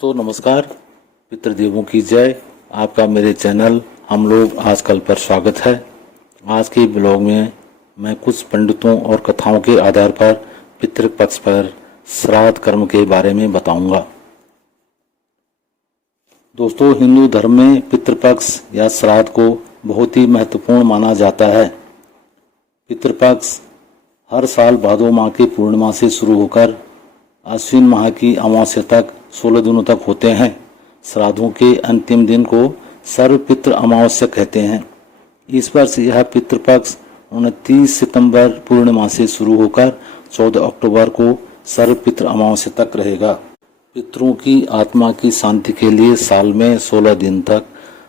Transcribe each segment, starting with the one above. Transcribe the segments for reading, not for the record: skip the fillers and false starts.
तो नमस्कार, पितृदेवों की जय। आपका मेरे चैनल हम लोग आजकल पर स्वागत है। आज के ब्लॉग में मैं कुछ पंडितों और कथाओं के आधार पर पितृपक्ष पर श्राद्ध कर्म के बारे में बताऊंगा। दोस्तों, हिंदू धर्म में पितृपक्ष या श्राद्ध को बहुत ही महत्वपूर्ण माना जाता है। पितृपक्ष हर साल भादो माह की पूर्णिमा से शुरू होकर आश्विन माह की अमावस्या तक 16 दिनों तक होते हैं। श्राद्धों के अंतिम दिन को सर्वपितृ अमावस्या कहते हैं। इस वर्ष यह पितृपक्ष 29 सितंबर पूर्णिमा से शुरू होकर 14 अक्टूबर को सर्वपितृ अमावस्या तक रहेगा। पितरों की आत्मा की शांति के लिए साल में 16 दिन तक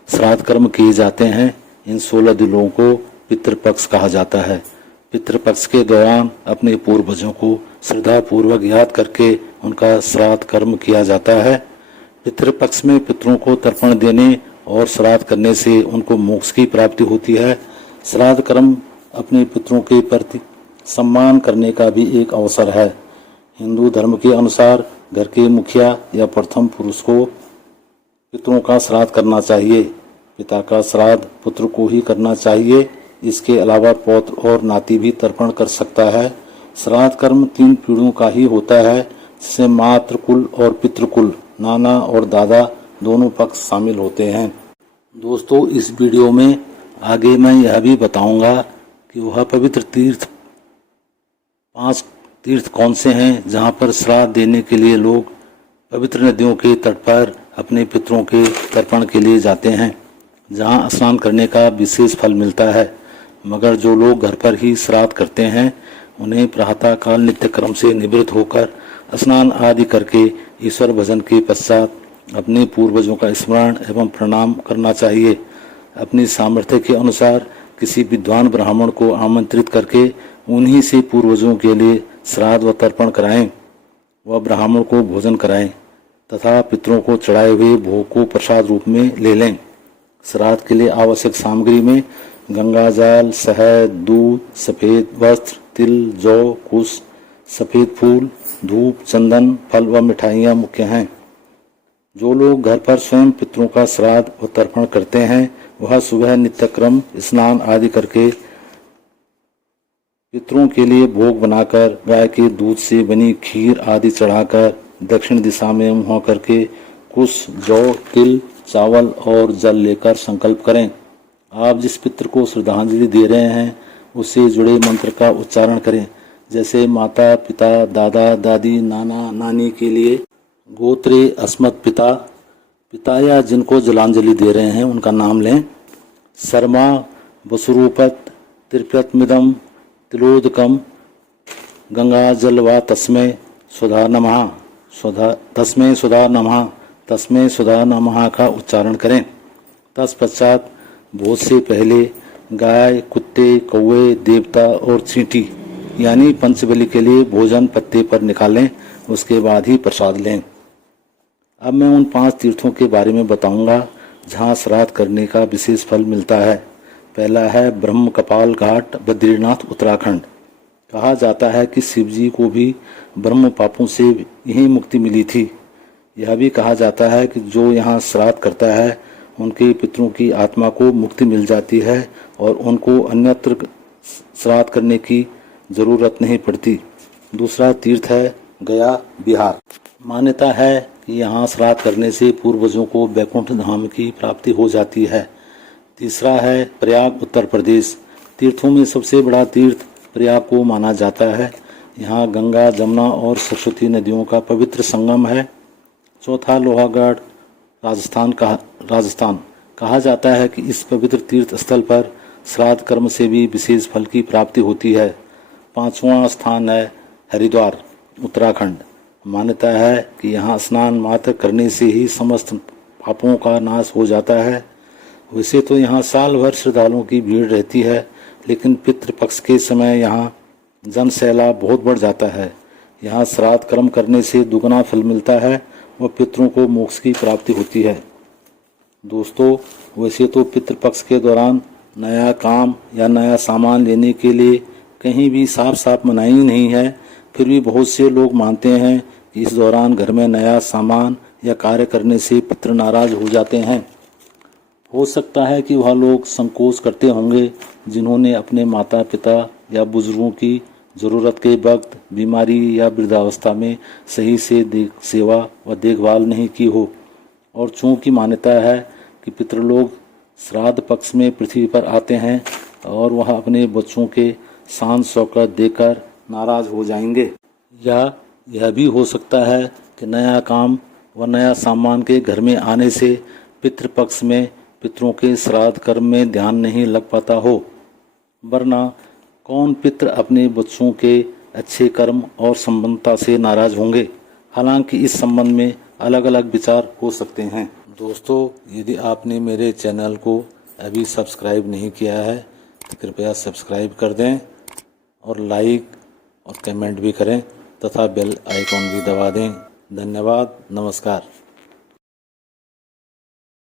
श्राद्ध कर्म किए जाते हैं। इन 16 दिनों को पितृपक्ष कहा जाता है। पितृपक्ष के दौरान अपने पूर्वजों को श्रद्धा पूर्वक याद करके उनका श्राद्ध कर्म किया जाता है। पितृपक्ष में पितरों को तर्पण देने और श्राद्ध करने से उनको मोक्ष की प्राप्ति होती है। श्राद्ध कर्म अपने पितरों के प्रति सम्मान करने का भी एक अवसर है। हिंदू धर्म के अनुसार घर के मुखिया या प्रथम पुरुष को पितरों का श्राद्ध करना चाहिए। पिता का श्राद्ध पुत्र को ही करना चाहिए। इसके अलावा पौत्र और नाती भी तर्पण कर सकता है। श्राद्ध कर्म 3 पीढ़ियों का ही होता है, जिसमें मातृकुल और पितृकुल, नाना और दादा दोनों पक्ष शामिल होते हैं। दोस्तों, इस वीडियो में आगे मैं यह भी बताऊंगा कि वह पवित्र 5 तीर्थ कौन से हैं जहां पर श्राद्ध देने के लिए लोग पवित्र नदियों के तट पर अपने पितरों के तर्पण के लिए जाते हैं, जहां स्नान करने का विशेष फल मिलता है। मगर जो लोग घर पर ही श्राद्ध करते हैं, उन्हें प्रातः काल नित्य कर्म से निवृत्त होकर स्नान आदि करके ईश्वर भजन के पश्चात अपने पूर्वजों का स्मरण एवं प्रणाम करना चाहिए। अपनी सामर्थ्य के अनुसार किसी विद्वान ब्राह्मण को आमंत्रित करके उन्हीं से पूर्वजों के लिए श्राद्ध व तर्पण कराएं। वह ब्राह्मण को भोजन कराएं तथा पितरों को चढ़ाए हुए भोग को प्रसाद रूप में ले लें। श्राद्ध के लिए आवश्यक सामग्री में गंगा जल, शहद, दूध, सफेद वस्त्र, तिल, जौ, कुश, सफेद फूल, धूप, चंदन, फल व मिठाइयाँ मुख्य हैं। जो लोग घर पर स्वयं पितरों का श्राद्ध व तर्पण करते हैं, वह सुबह नित्यक्रम स्नान आदि करके पितरों के लिए भोग बनाकर गाय के दूध से बनी खीर आदि चढ़ाकर दक्षिण दिशा में मुँह करके कुश, जौ, तिल, चावल और जल लेकर संकल्प करें। आप जिस पितृ को श्रद्धांजलि दे रहे हैं उससे जुड़े मंत्र का उच्चारण करें। जैसे माता पिता, दादा दादी, नाना नानी के लिए गोत्रे अस्मत् पिता, पिता या जिनको जलांजलि दे रहे हैं उनका नाम लें। शर्मा वसुरूपत त्रिप्यतमिदम तिलोदकम गंगा जलवा तस्मै सुधा नमः, तस्मै सुधा नमः, तस्मै सुधा नमः का उच्चारण करें। तत्पश्चात भोज से पहले गाय, कुत्ते, कौवे, देवता और चींटी यानी पंचबली के लिए भोजन पत्ते पर निकालें। उसके बाद ही प्रसाद लें। अब मैं उन 5 तीर्थों के बारे में बताऊंगा जहां श्राद्ध करने का विशेष फल मिलता है। पहला है ब्रह्म कपाल घाट, बद्रीनाथ, उत्तराखंड। कहा जाता है कि शिव जी को भी ब्रह्म पापों से यही मुक्ति मिली थी। यह भी कहा जाता है कि जो यहाँ श्राद्ध करता है उनके पितरों की आत्मा को मुक्ति मिल जाती है और उनको अन्यत्र श्राद्ध करने की जरूरत नहीं पड़ती। दूसरा तीर्थ है गया, बिहार। मान्यता है कि यहाँ श्राद्ध करने से पूर्वजों को वैकुंठ धाम की प्राप्ति हो जाती है। तीसरा है प्रयाग, उत्तर प्रदेश। तीर्थों में सबसे बड़ा तीर्थ प्रयाग को माना जाता है। यहाँ गंगा, जमुना और सरस्वती नदियों का पवित्र संगम है। चौथा लोहागढ़, राजस्थान। कहा जाता है कि इस पवित्र तीर्थ स्थल पर श्राद्ध कर्म से भी विशेष फल की प्राप्ति होती है। 5वां स्थान है हरिद्वार, उत्तराखंड। मान्यता है कि यहाँ स्नान मात्र करने से ही समस्त पापों का नाश हो जाता है। वैसे तो यहाँ साल भर श्रद्धालुओं की भीड़ रहती है, लेकिन पितृपक्ष के समय यहाँ जनसैलाब बहुत बढ़ जाता है। यहाँ श्राद्ध कर्म करने से दुगना फल मिलता है व पितरों को मोक्ष की प्राप्ति होती है। दोस्तों, वैसे तो पितृपक्ष के दौरान नया काम या नया सामान लेने के लिए कहीं भी साफ मनाही नहीं है। फिर भी बहुत से लोग मानते हैं कि इस दौरान घर में नया सामान या कार्य करने से पितृ नाराज हो जाते हैं। हो सकता है कि वह लोग संकोच करते होंगे जिन्होंने अपने माता पिता या बुजुर्गों की ज़रूरत के वक्त बीमारी या वृद्धावस्था में सही से सेवा व देखभाल नहीं की हो। और चूँकि मान्यता है कि पितृलोक श्राद्ध पक्ष में पृथ्वी पर आते हैं और वह अपने बच्चों के शान शौकत देकर नाराज हो जाएंगे। या यह भी हो सकता है कि नया काम व नया सामान के घर में आने से पितृपक्ष में पितरों के श्राद्ध कर्म में ध्यान नहीं लग पाता हो। वरना कौन पितृ अपने बच्चों के अच्छे कर्म और संबंधता से नाराज होंगे। हालांकि इस संबंध में अलग अलग विचार हो सकते हैं। दोस्तों, यदि आपने मेरे चैनल को अभी सब्सक्राइब नहीं किया है तो कृपया सब्सक्राइब कर दें और लाइक और कमेंट भी करें तथा बेल आइकॉन भी दबा दें। धन्यवाद। नमस्कार।